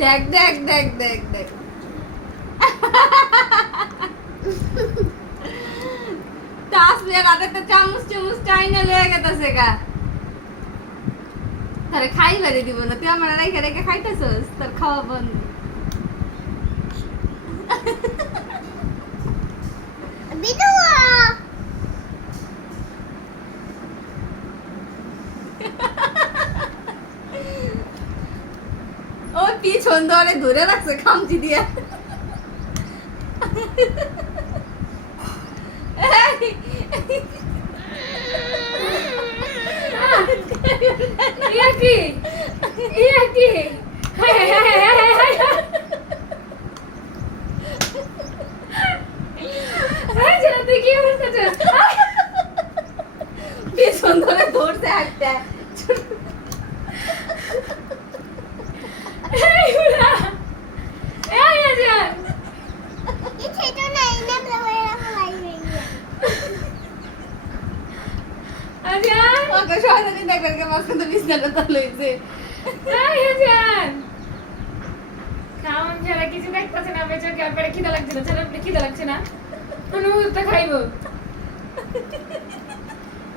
দেখ দেখ দেখ দেখ দেখ তাসবিয়া রাতে চামচ চামচ টাইনা লয়ে গেতাছে গা তারে খাইবারে দিব না তুই আমার রেখে রেখে খাইতেছস তোর খাওয়া বন্ধ বিদুয়া ও পিছন ধরে ধরে রাখছে খামচি দিয়ে yaki yaki high high high high high high জানা তুই কি করতেছিস পিছন ধরে ধরছে একটা এই উলা এই আজান ইচ্ছে তো নাই না প্লেয়ার ফলাই গিয়া আজান ওকে শয়তানি দেখবেন কে মাঝখান থেকে বিছানাটা তলাইছে এই আজান খাওন ছাড়া কিছু দেখতেছে না বেচার কি আপনার খিদা লাগছে না ছাড়া আপনার খিদা লাগছে না অনুভূতটা খাইবো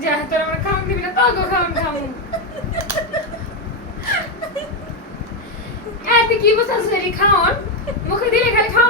যা তোর আমার খাওন দিবি না তো গো খাওন খামু এত কি বলছিস রে খাওন মুখে দিলে খালি খাও